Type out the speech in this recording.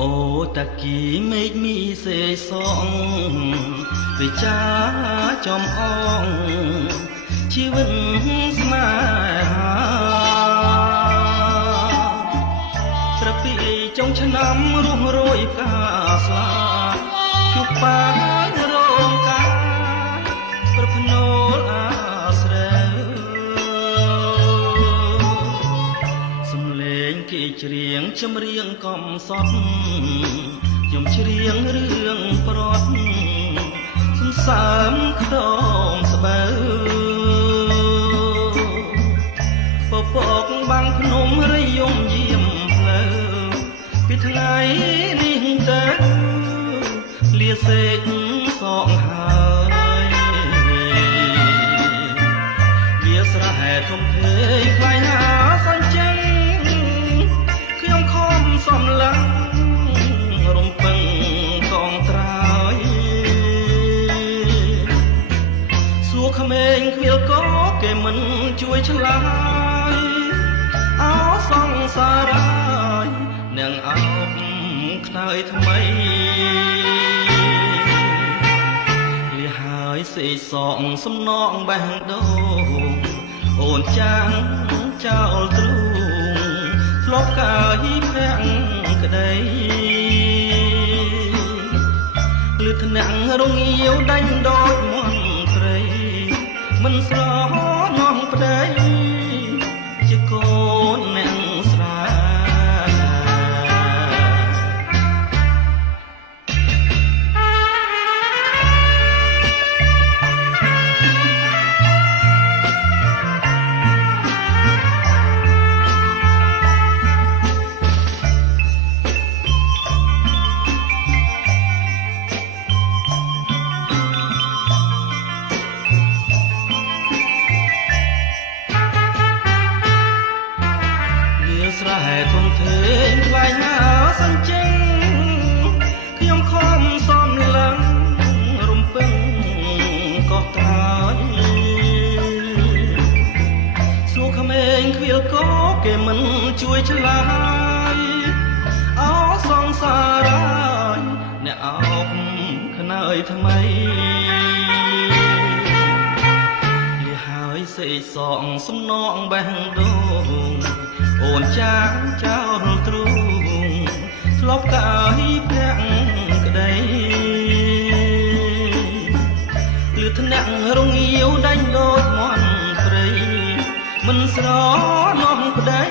អូតាគីមេឃមីសេសងវិចាចំអងជីវិតស្នេហាស្រពីចុងឆ្នាំរស់រយផ្កាស្លាជួបបានរងការប្រភ្នូលអាស្រែសំលេងគេច្រៀងចម្រៀងកំសត់ខ្ញុំច្រៀងរឿងប្រត់សន្សើមខ្ទមស្បូវពពកបាំងភ្នំរយំយាមផ្លូវពីថ្ងៃនេះទៅលាសេកសងហើយវាស្រែធំធេងខ្លាយណាសាច់ចឹងខ្ញុំខំសំឡឹងរំពឹងកងត្រើយសួរក្មេងគ្មានក៏គេមិនជួយឆ្លើយអោសង្សារហើយនឹងអោបខ្នើយថ្មីលីហើយសេសងសំណងបេះដូងអូនចាំងចោលទ្រូងធ្លាប់កាយភាំងក្ដីលឺថ្នាក់រងាវដាញ់ដូចមន្ត្រីមិនស្រណោះប្ដីជាកូនអ្នកស្រាស្រែធំធេងខ្លាយណាសញ្ជិញខ្ញុំខំសំឡឹងរំពឹងក៏ត្រើយសួរក្មេងខ្វៀលក៏គេមិនជួយឆ្លើយអោសង្សារហើយអ្នកអោបខ្នើយថ្មីលីហើយសេសងសំណងបេះដូងអូនចាងចោលទ្រូងធ្លាប់កាយភាំងក្ដីលឺថ្នាក់រងាវដាញ់ដូចមន់ព្រៃមិនស្រណោះប្ដី